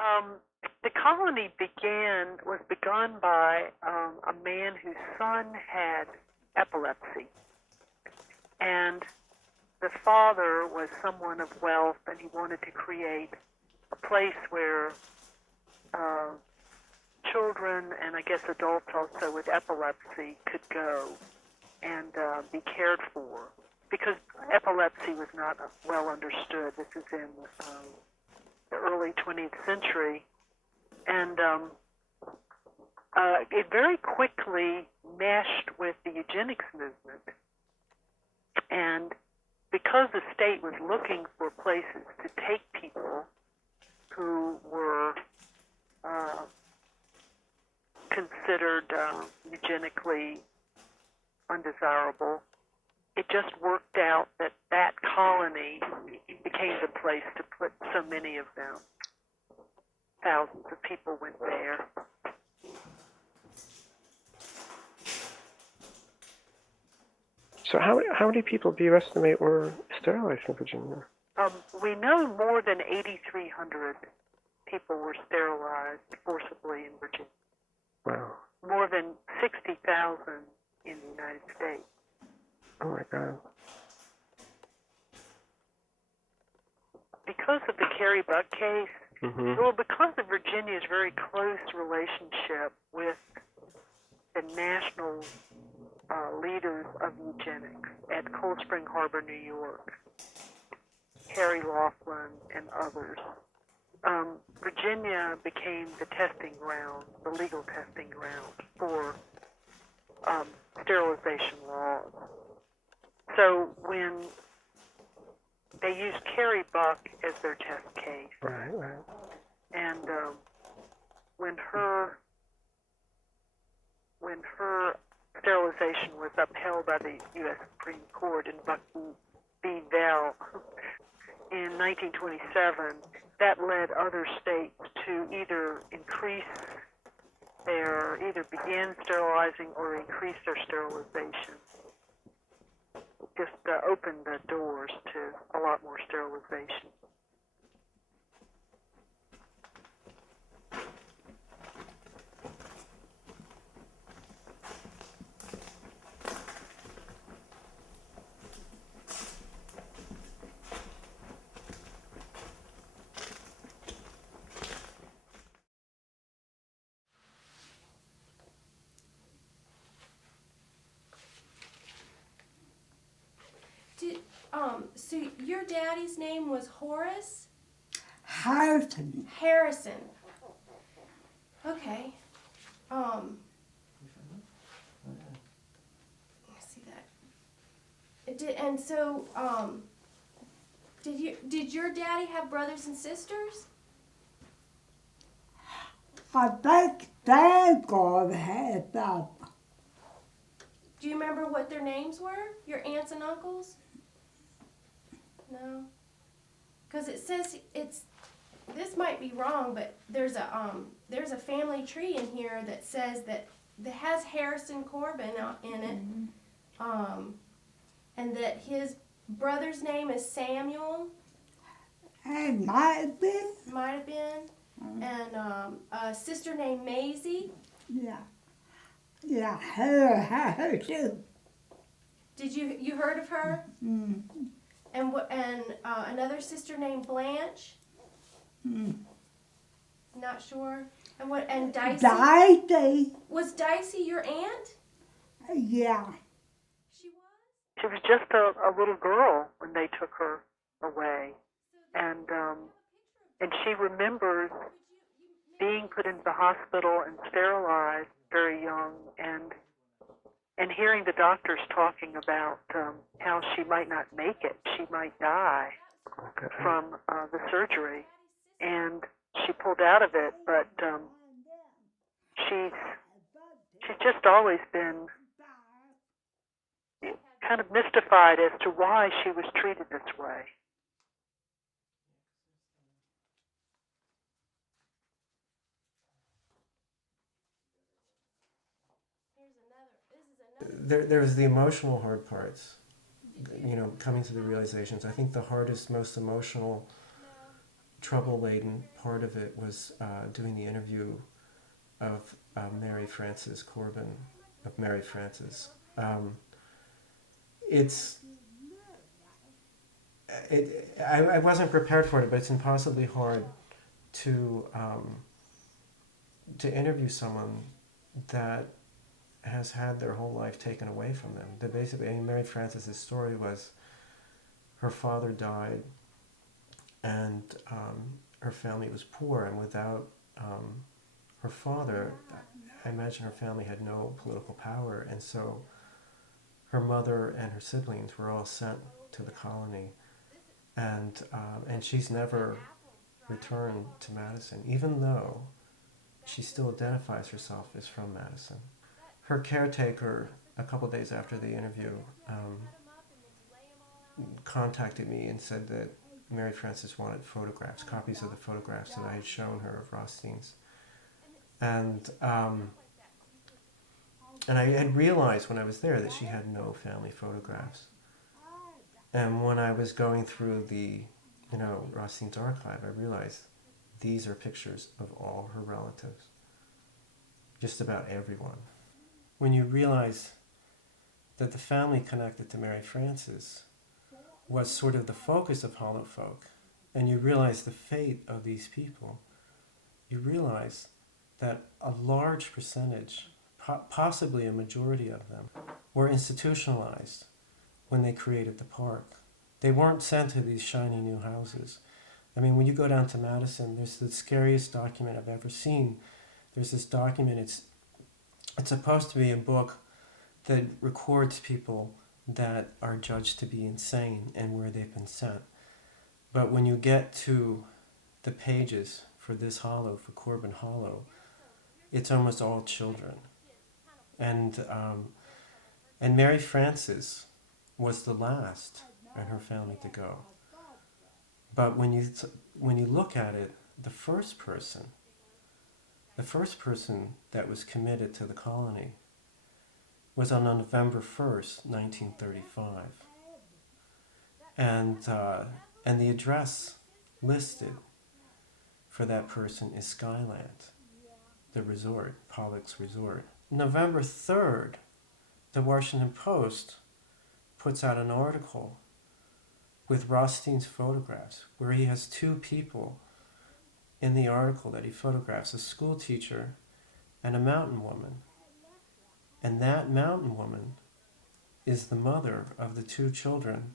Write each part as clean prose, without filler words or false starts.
Um, the colony was begun by a man whose son had epilepsy, and the father was someone of wealth, and he wanted to create a place where children and I guess adults also with epilepsy could go and be cared for, because epilepsy was not well understood. This is in the early 20th century, and it very quickly meshed with the eugenics movement. And because the state was looking for places to take people who were considered eugenically undesirable, it just worked out that that colony became the place to put so many of them. Thousands of people went there. So how many people do you estimate were sterilized in Virginia? We know more than 8,300 people were sterilized forcibly in Virginia. Wow. More than 60,000 in the United States. Oh my God. Because of the Carrie Buck case, Mm-hmm. well, because of Virginia's very close relationship with the national leaders of eugenics at Cold Spring Harbor, New York, Harry Laughlin and others, Virginia became the testing ground, the legal testing ground for sterilization laws. So when they used Carrie Buck as their test case, Right. and when her sterilization was upheld by the U.S. Supreme Court in Buck v. Bell in 1927, that led other states to either begin sterilizing or increase their sterilization. Just opened the doors to a lot more sterilization. So your daddy's name was Horace? Harrison. Okay. I see that. Did your daddy have brothers and sisters? I think Dad God had them. Do you remember what their names were? Your aunts and uncles? No. Because it says this might be wrong, but there's a family tree in here that says that has Harrison Corbin in it, and that his brother's name is Samuel. It might have been. Might have been. And a sister named Maisie. Yeah. Yeah, her too. Did you heard of her? Mm. And another sister named Blanche. Not sure. And Dicey. Dicey. Was Dicey your aunt? Yeah. She was. She was just a little girl when they took her away, and she remembers being put into the hospital and sterilized very young, and hearing the doctors talking about how she might not make it, she might die from the surgery, and she pulled out of it, but she's just always been kind of mystified as to why she was treated this way. There was the emotional hard parts, coming to the realizations. I think the hardest, most emotional trouble-laden part of it was doing the interview of Mary Frances Corbin, of Mary Frances. I wasn't prepared for it, but it's impossibly hard to interview someone that has had their whole life taken away from them. That basically, I mean, Mary Frances' story was her father died, and her family was poor, and without her father, I imagine her family had no political power, and so her mother and her siblings were all sent to the colony, and she's never returned to Madison, even though she still identifies herself as from Madison. Her caretaker, a couple days after the interview, contacted me and said that Mary Frances wanted photographs, copies of the photographs that I had shown her of Rothstein's. And I had realized when I was there that she had no family photographs. And when I was going through the, Rothstein's archive, I realized these are pictures of all her relatives. Just about everyone. When you realize that the family connected to Mary Frances was sort of the focus of Hollow Folk, and you realize the fate of these people, you realize that a large percentage, possibly a majority of them, were institutionalized when they created the park. They weren't sent to these shiny new houses. I mean, when you go down to Madison, there's the scariest document I've ever seen. There's this document, it's supposed to be a book that records people that are judged to be insane and where they've been sent. But when you get to the pages for this hollow, for Corbin Hollow, it's almost all children. And Mary Frances was the last in her family to go. But when you look at it, the first person that was committed to the colony was on November 1st, 1935. And the address listed for that person is Skyland, the resort, Pollock's Resort. November 3rd, the Washington Post puts out an article with Rothstein's photographs, where he has two people in the article that he photographs, a school teacher and a mountain woman. And that mountain woman is the mother of the two children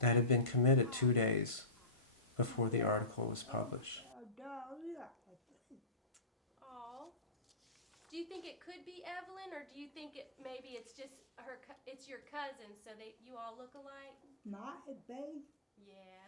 that had been committed 2 days before the article was published. Oh, do you think it could be Evelyn, or do you think maybe it's just it's your cousin, so you all look alike? Might be. Yeah.